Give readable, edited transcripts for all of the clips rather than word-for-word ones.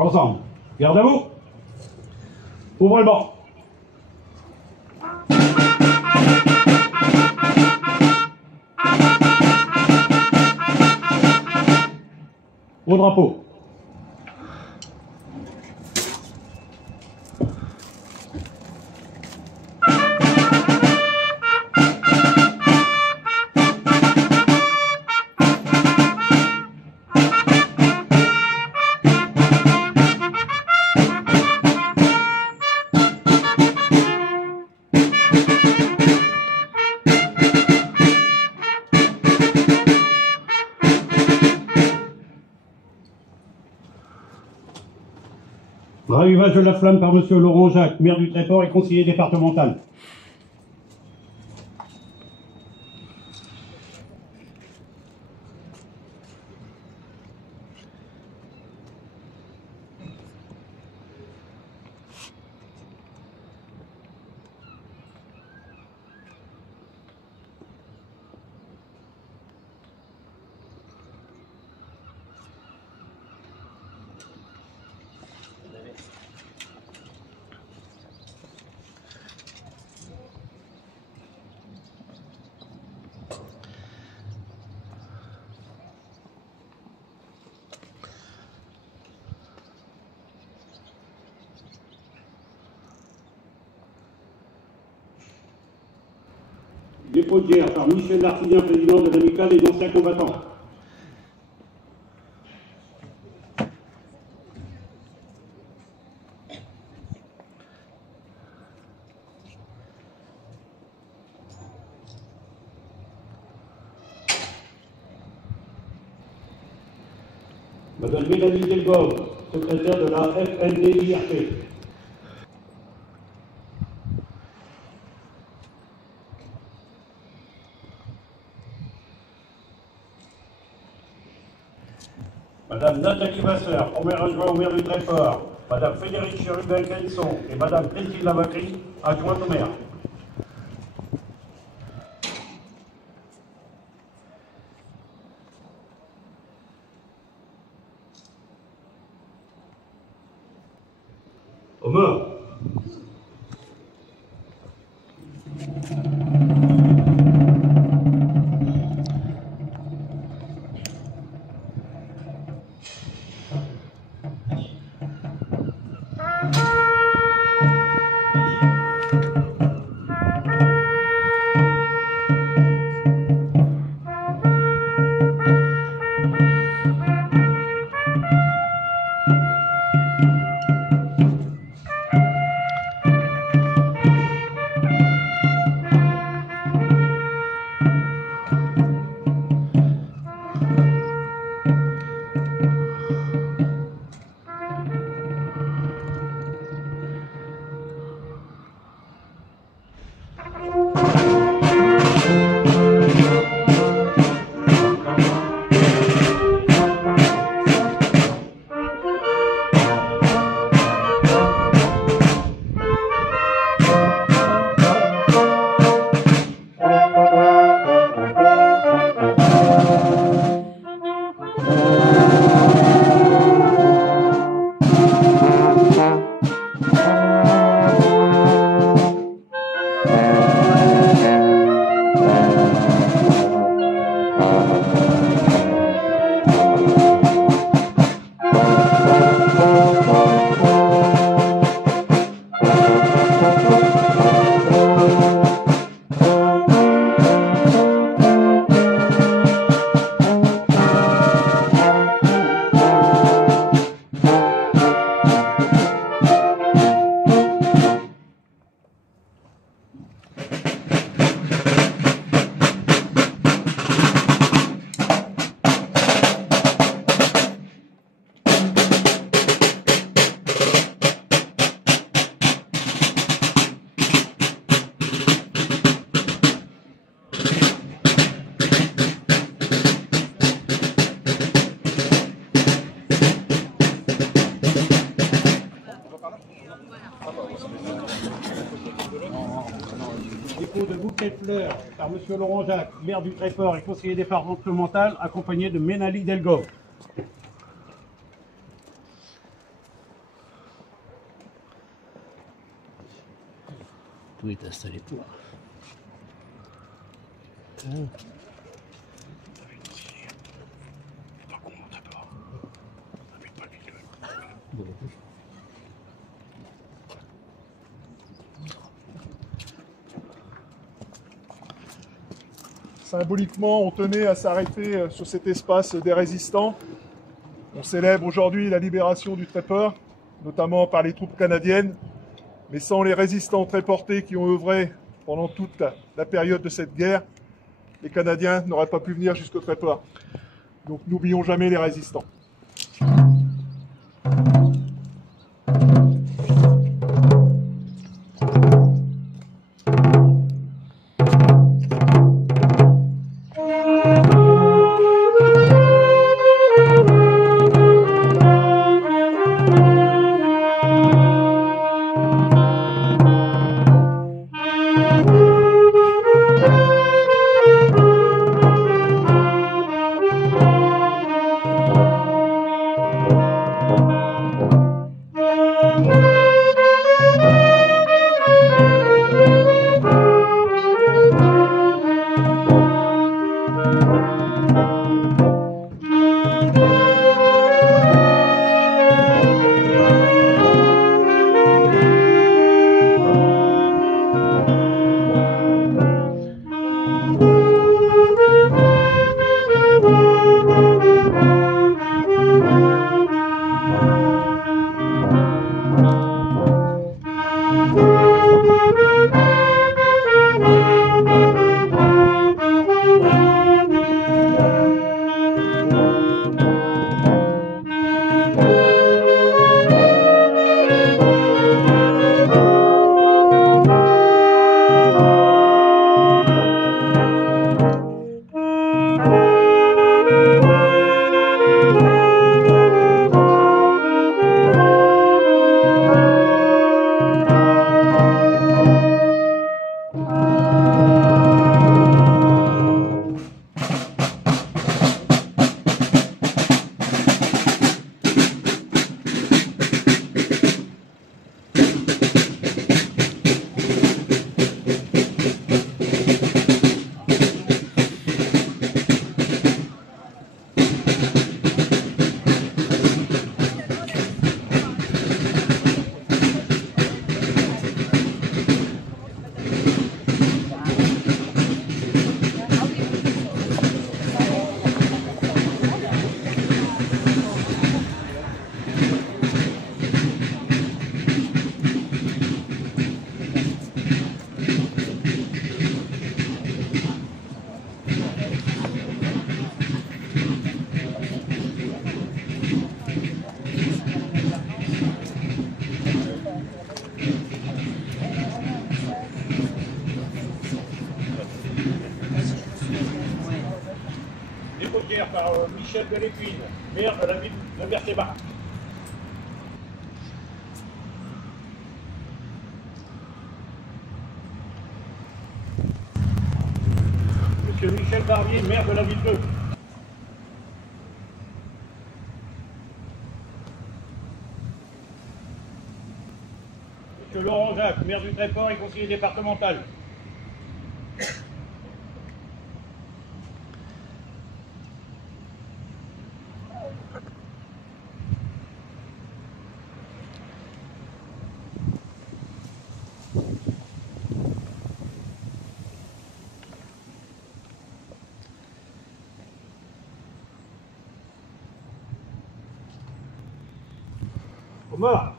Ensemble. Garde à vous. Ouvrez le banc. Au drapeau. Ravivage de la flamme par Monsieur Laurent Jacques, maire du Tréport et conseiller départemental. Dépôt de guerre par Michel Lartiguien, président de l'amicale des anciens combattants. Madame Mélanie Delgove, secrétaire de la FNDIRP. Madame Nathalie Vasseur, première adjointe au maire du Tréport, Madame Frédéric Chérubin-Quenson et Madame Christine Lavacry, adjointe au maire. Au mort. Dépôt de bouquet de fleurs par Monsieur Laurent Jacques, maire du Tréport et conseiller départemental, accompagné de Mélanie Delgove. tout est installé pour. Symboliquement, on tenait à s'arrêter sur cet espace des résistants. On célèbre aujourd'hui la libération du Tréport, notamment par les troupes canadiennes, mais sans les résistants tréportés qui ont œuvré pendant toute la période de cette guerre, les Canadiens n'auraient pas pu venir jusqu'au Tréport. Donc n'oublions jamais les résistants. Par Michel Delépine, maire de la ville de Berthébac. Monsieur Michel Barbier, maire de la ville de. Monsieur Laurent Jacques, maire du Tréport et conseiller départemental. Omar.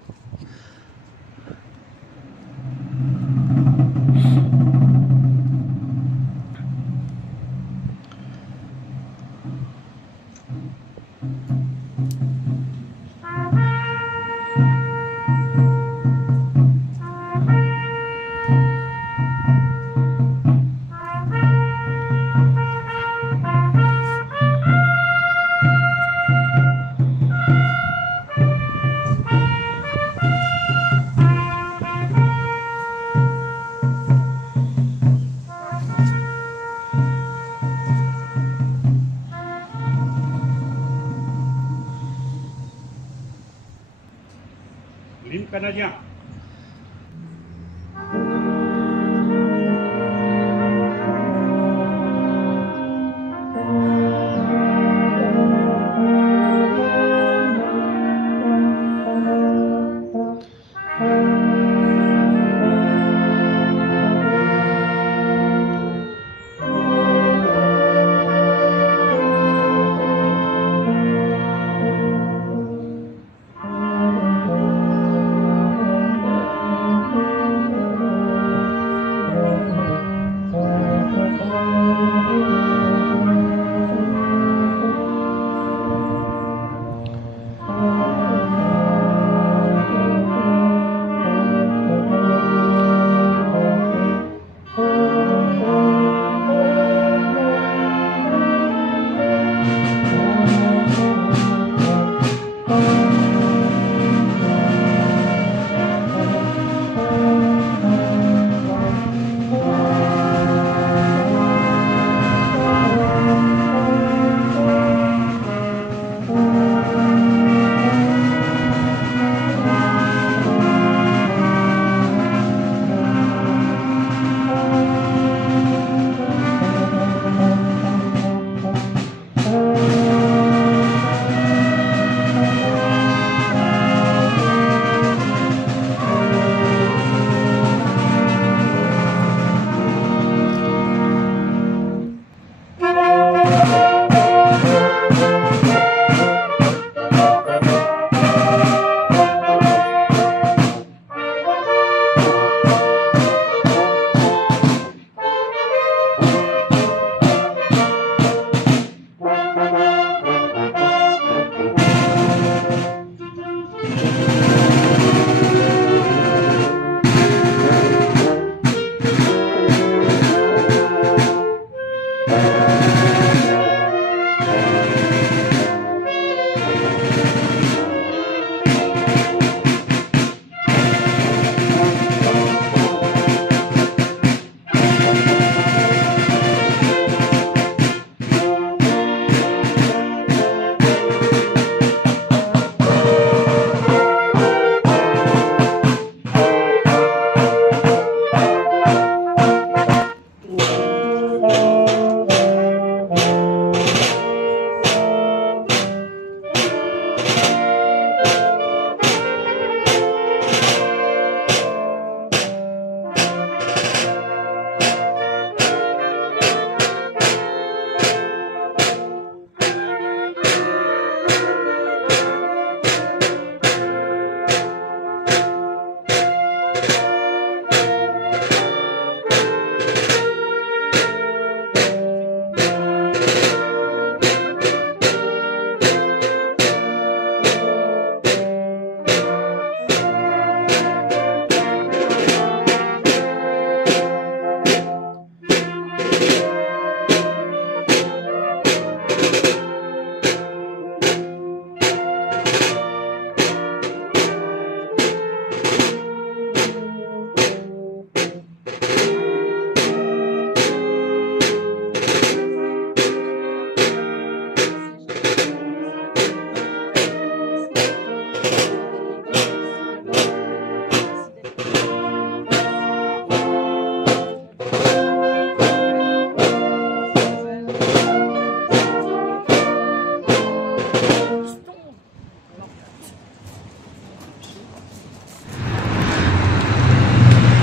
L'hymne canadien.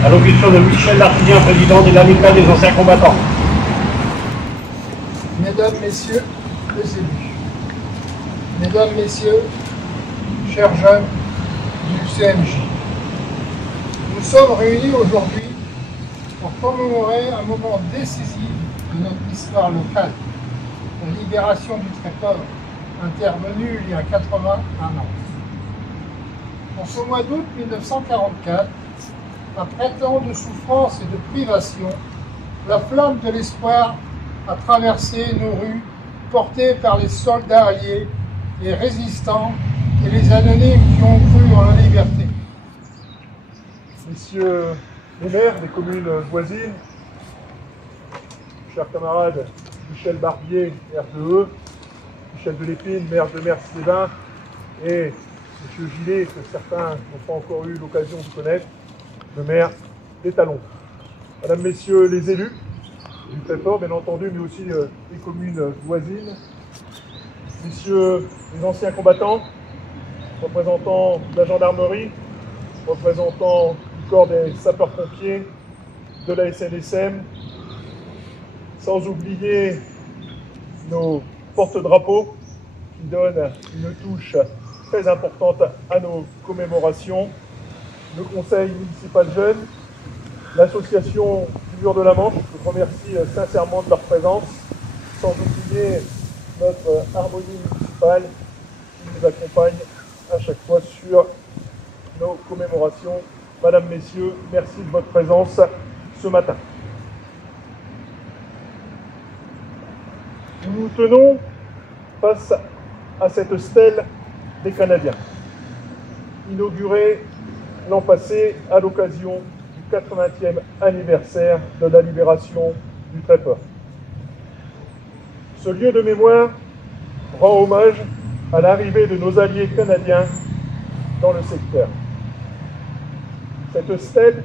Allocution de Michel Lartiguien, président de l'Amicale des anciens combattants. Mesdames, Messieurs les élus, Mesdames, Messieurs, chers jeunes du CMJ, nous sommes réunis aujourd'hui pour commémorer un moment décisif de notre histoire locale, la libération du Tréport, intervenue il y a 81 ans. En ce mois d'août 1944, après tant de souffrances et de privations, la flamme de l'espoir a traversé nos rues, portée par les soldats alliés, les résistants et les anonymes qui ont cru en la liberté. Messieurs les maires des communes voisines, chers camarades Michel Barbier, maire de Heu, Michel Delépine, maire de Mers-les-Bains, et M. Gillet, que certains n'ont pas encore eu l'occasion de connaître, le maire des Talons. Mesdames, Messieurs les élus du Tréport, bien entendu, mais aussi des communes voisines, Messieurs les anciens combattants, représentants de la gendarmerie, représentants du corps des sapeurs-pompiers, de la SNSM, sans oublier nos porte-drapeaux qui donnent une touche très importante à nos commémorations, le conseil municipal jeune, l'association du Mur de la Manche, je remercie sincèrement de leur présence, sans oublier notre harmonie municipale qui nous accompagne à chaque fois sur nos commémorations. Madame, Messieurs, merci de votre présence ce matin. Nous nous tenons face à cette stèle des Canadiens, inaugurée l'an passé à l'occasion du 80e anniversaire de la libération du Tréport. Ce lieu de mémoire rend hommage à l'arrivée de nos alliés canadiens dans le secteur. Cette stèle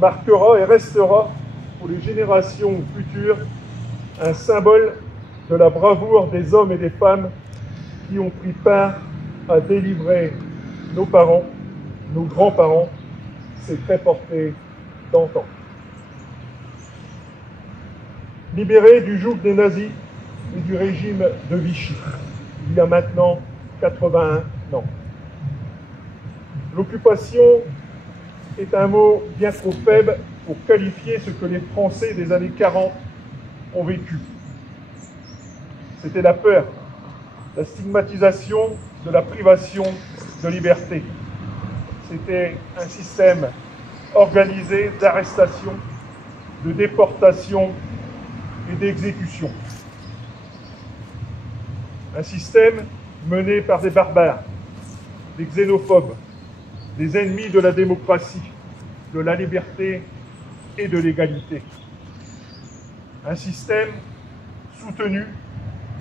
marquera et restera pour les générations futures un symbole de la bravoure des hommes et des femmes qui ont pris part à délivrer nos parents, nos grands-parents, ces Tréportais d'antan. Libérés du joug des nazis et du régime de Vichy, il y a maintenant 81 ans. L'occupation est un mot bien trop faible pour qualifier ce que les Français des années 40 ont vécu. C'était la peur, la stigmatisation de la privation de liberté. C'était un système organisé d'arrestation, de déportation et d'exécution. Un système mené par des barbares, des xénophobes, des ennemis de la démocratie, de la liberté et de l'égalité. Un système soutenu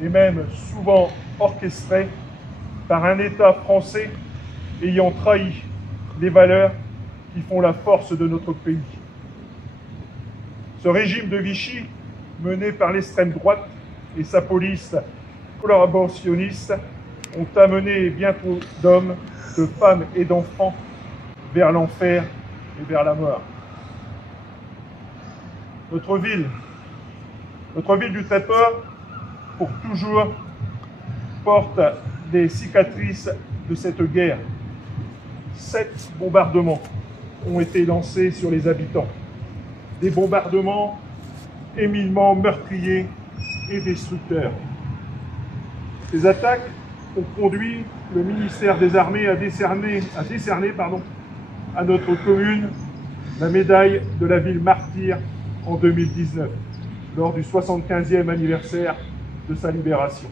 et même souvent orchestré par un État français ayant trahi les valeurs qui font la force de notre pays. Ce régime de Vichy, mené par l'extrême droite et sa police collaborationniste, ont amené bien trop d'hommes, de femmes et d'enfants vers l'enfer et vers la mort. Notre ville du Tréport, pour toujours, porte des cicatrices de cette guerre. 7 bombardements ont été lancés sur les habitants. Des bombardements éminemment meurtriers et destructeurs. Ces attaques ont conduit le ministère des Armées à décerner à notre commune la médaille de la ville martyre en 2019, lors du 75e anniversaire de sa libération.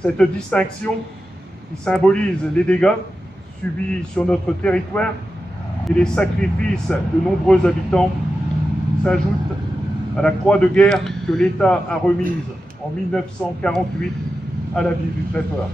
Cette distinction qui symbolise les dégâts subis sur notre territoire et les sacrifices de nombreux habitants s'ajoute à la croix de guerre que l'État a remise en 1948 à la ville du Tréport.